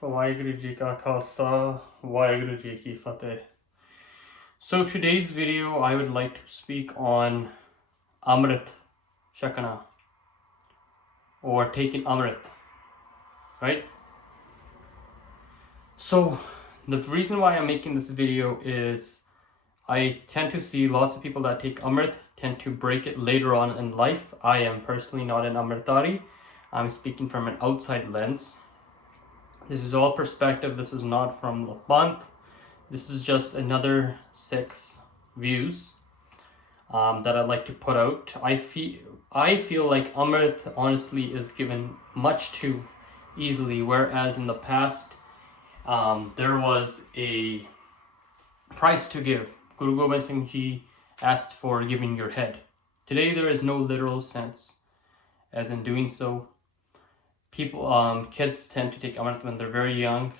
Waheguru Karega Khalsa, Waheguru Ki Fateh. So today's video, I would like to speak on Amrit Shakana, or taking Amrit, right? So the reason why I'm making this video is I tend to see lots of people that take Amrit tend to break it later on in life. I am personally not an amritdhari. I'm speaking from an outside lens. This is all perspective. This is not from the panth. This is just another 6 views that I'd like to put out. I feel like Amrit honestly is given much too easily, whereas in the past there was a price to give. Guru Gobind Singh Ji asked for giving your head. Today there is no literal sense as in doing so. Kids tend to take Amrit when they're very young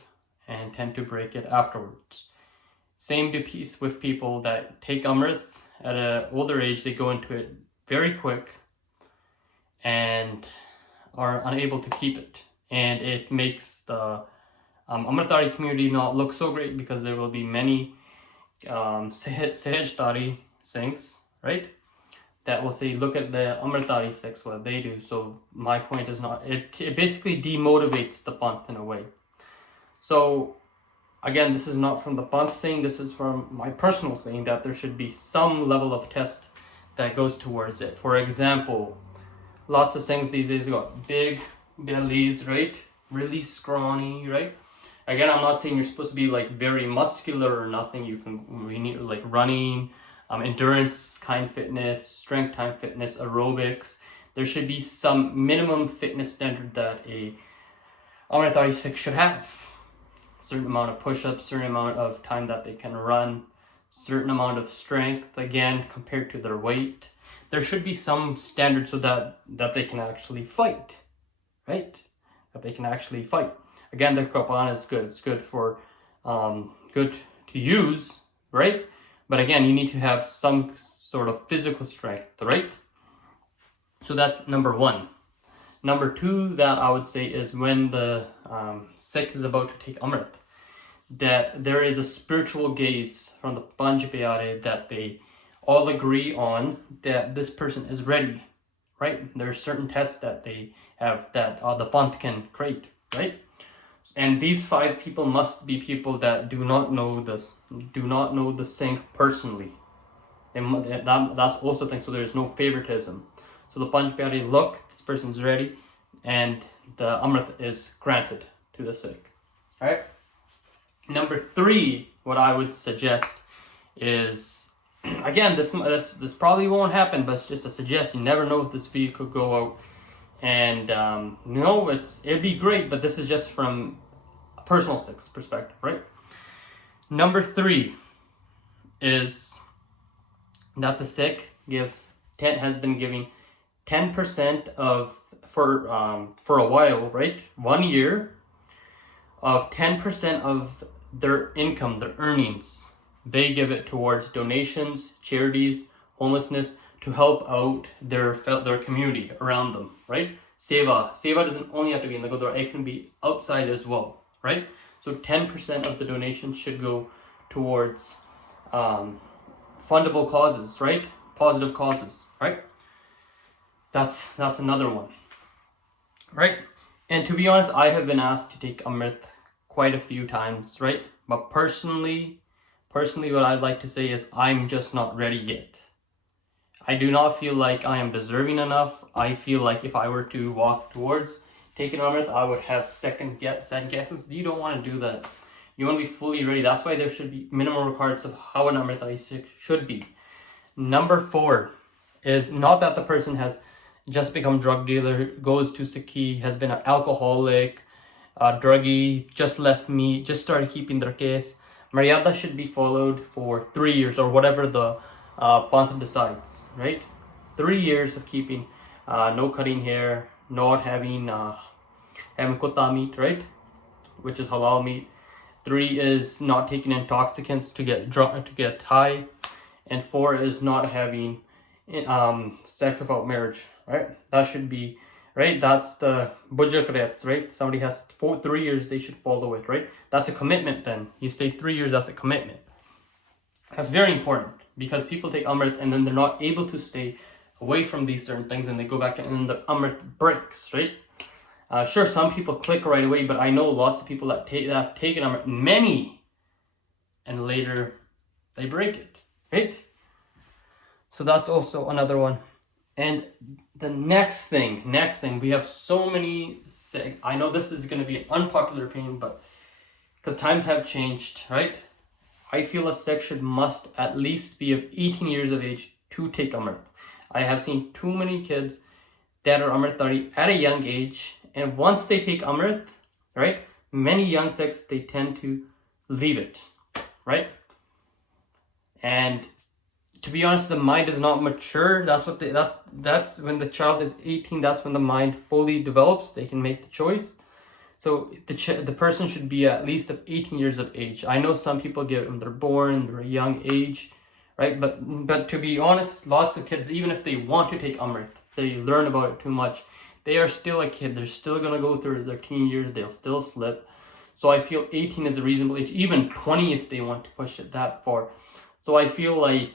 and tend to break it afterwards. Same to piece with people that take Amrit at an older age. They go into it very quick and are unable to keep it, and it makes the amritdhari community not look so great, because there will be many Sahajdhari Singhs, right, that will say, look at the amritdhari Sikhs, what they do. So my point is not, it basically demotivates the panth in a way. So again, this is not from the panth saying, this is from my personal saying, that there should be some level of test that goes towards it. For example, lots of things these days got big bellies, right, really scrawny, right? Again, I'm not saying you're supposed to be like very muscular or nothing. We need like running, endurance kind fitness, strength time fitness, aerobics. There should be some minimum fitness standard that a amritdhari Sikh should have. Certain amount of push-ups, certain amount of time that they can run, certain amount of strength, again, compared to their weight. There should be some standard so that they can actually fight, right? That they can actually fight. Again, the Krapan is good. It's good for, good to use, right? But again, you need to have some sort of physical strength, right? So that's number 1. Number 2 that I would say is when the Sikh is about to take Amrit, that there is a spiritual gaze from the Panch Pyare that they all agree on, that this person is ready, right? There are certain tests that they have that the panth can create, right? And these 5 people must be people that do not know the Singh personally. That's also the thing. So there's no favoritism. So the Panch Pyare look, this person's ready, and the Amrit is granted to the Sikh. All right. Number 3, what I would suggest is, again, this probably won't happen, but it's just a suggestion. You never know if this video could go out. And it'd be great, but this is just from a personal Sikh's perspective, right? Number 3 is that the Sikh has been giving 10% of for a while, right? 1 year of 10% of their income, their earnings. They give it towards donations, charities, homelessness, to help out their community around them, right? Seva doesn't only have to be in the Gurdwara, it can be outside as well, right? So 10% of the donation should go towards fundable causes, right? Positive causes, right? That's another one, right? And to be honest, I have been asked to take Amrit quite a few times, right? But personally, what I'd like to say is I'm just not ready yet. I do not feel like I am deserving enough. I feel like if I were to walk towards taking Amrit, I would have second guesses. You don't want to do that. You want to be fully ready. That's why there should be minimum requirements of how an amritdhari Sikh should be. Number 4 is not that the person has just become drug dealer, goes to Sikhi, has been an alcoholic, druggie, just left me, just started keeping their case. Maryada should be followed for 3 years, or whatever the panth decides, right? 3 years of keeping, no cutting hair, not having kutta meat, right, which is halal meat. 3 is not taking intoxicants to get drunk, to get high, and 4 is not having sex without marriage, right? That should be right? That's the Bujakrets, right? Somebody has 3 years, they should follow it, right? That's a commitment then. You stay 3 years, that's a commitment. That's very important because people take Amrit and then they're not able to stay away from these certain things and they go back to, and then the Amrit breaks, right? Sure, some people click right away, but I know lots of people that have taken Amrit, many, and later they break it, right? So that's also another one. And the next thing, we have so many, I know this is going to be an unpopular opinion, but because times have changed, right? I feel a Sikh must at least be of 18 years of age to take Amrit. I have seen too many kids that are amritdhari at a young age, and once they take Amrit, right, many young Sikhs, they tend to leave it, right? And to be honest, the mind is not mature. That's when the child is 18. That's when the mind fully develops. They can make the choice. So the person should be at least of 18 years of age. I know some people get when they're born, they're a young age, right? But to be honest, lots of kids, even if they want to take Amrit, they learn about it too much. They are still a kid. They're still gonna go through their teen years. They'll still slip. So I feel 18 is a reasonable age. Even 20 if they want to push it that far. So I feel like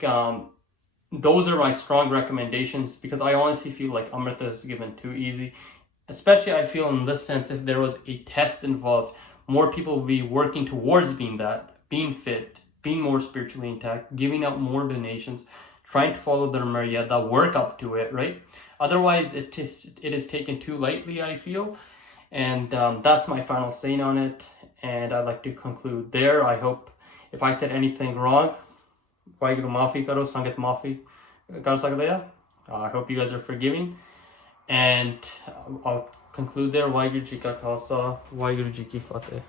those are my strong recommendations because I honestly feel like Amrit is given too easy. Especially I feel in this sense, if there was a test involved, more people would be working towards being fit, being more spiritually intact, giving out more donations, trying to follow their Maryada, work up to it, right? Otherwise, it is taken too lightly, I feel. And that's my final saying on it. And I'd like to conclude there. I hope if I said anything wrong, Waheguru maafi karo, sangat maafi kar sakde hai. I hope you guys are forgiving. And I'll conclude there. Waheguru Ji Ka Khalsa, Waheguru Ji Ki Fateh.